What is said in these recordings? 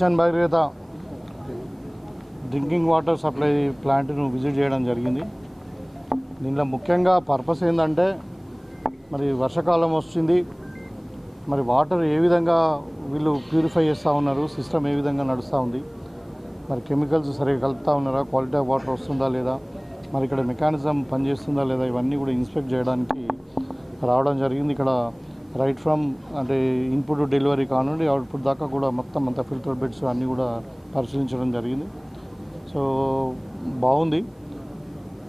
Mission Bhagiratha drinking water supply ప్లాంట్ను visit చేయడం జరిగింది. దీనిలో ముఖ్యంగా పర్పస్ ఏంటంటే మరి వర్షాకాలం వస్తుంది. మరి వాటర్ ఏ విధంగా వీళ్ళు ప్యూరిఫై చేస్తూ ఉన్నారు సిస్టమ్ ఏ విధంగా నడుస్తూ ఉంది మరి కెమికల్స్ సరిగా కలుపుతూ ఉన్నారా క్వాలిటీ ఆఫ్ వాటర్ వస్తుందా లేదా మరి ఇక్కడ మెకానిజం పనిచేస్తుందా లేదా ఇవన్నీ కూడా ఇన్స్పెక్ట్ చేయడానికి రావడం జరిగింది. ఇక్కడ రైట్ ఫ్రమ్ అంటే ఇన్పుట్ డెలివరీ కానుండి అవుట్పుట్ దాకా కూడా మొత్తం అంత ఫిల్టర్ బెడ్స్ అన్నీ కూడా పరిశీలించడం జరిగింది. సో బాగుంది.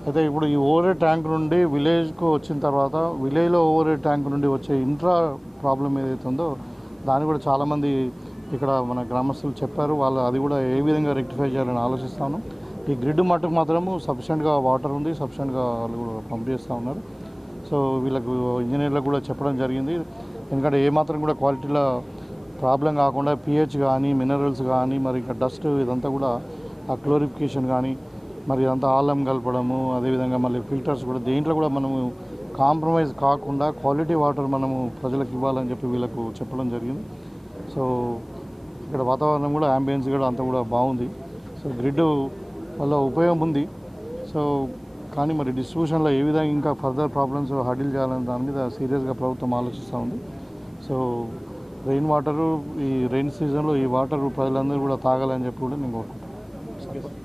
అయితే ఇప్పుడు ఈ ఓవర్ ట్యాంక్ నుండి విలేజ్కు వచ్చిన తర్వాత విలేజ్లో ఓవర్ ట్యాంక్ నుండి వచ్చే ఇంట్రా ప్రాబ్లం ఏదైతే ఉందో దాన్ని కూడా చాలామంది ఇక్కడ మన గ్రామస్తులు చెప్పారు. వాళ్ళు అది కూడా ఏ విధంగా రెక్టిఫై చేయాలని ఆలోచిస్తాను ఈ గ్రిడ్ మట్టుకు మాత్రము సఫిషియెంట్గా వాటర్ ఉంది సఫిషియెంట్గా వాళ్ళు కూడా పంప్ చేస్తూ ఉన్నారు. సో వీళ్ళకు ఇంజనీర్లకు కూడా చెప్పడం జరిగింది. ఎందుకంటే ఏమాత్రం కూడా క్వాలిటీలో ప్రాబ్లం కాకుండా పిహెచ్ కానీ మినరల్స్ కానీ మరి ఇంకా డస్ట్ ఇదంతా కూడా ఆ క్లోరిఫికేషన్ కానీ మరి ఇదంతా ఆలం కలపడము అదేవిధంగా మళ్ళీ ఫిల్టర్స్ కూడా దేంట్లో కూడా మనము కాంప్రమైజ్ కాకుండా క్వాలిటీ వాటర్ మనము ప్రజలకు ఇవ్వాలని చెప్పి వీళ్ళకు చెప్పడం జరిగింది. సో ఇక్కడ వాతావరణం కూడా అంబియన్స్ కూడా అంతా కూడా బాగుంది. సో గ్రిడ్ వల్ల ఉపయోగం ఉంది. సో కానీ మరి డిస్ట్రిబ్యూషన్లో ఏ విధంగా ఇంకా ఫర్దర్ ప్రాబ్లమ్స్ హ్యాండిల్ చేయాలని దాని మీద సీరియస్గా ప్రభుత్వం ఆలోచిస్తూ ఉంది. సో రెయిన్ వాటరు ఈ రెయిన్ సీజన్లో ఈ వాటర్ ప్రజలందరూ కూడా తాగాలని చెప్పి కూడా నేను కోరుకుంటున్నాను.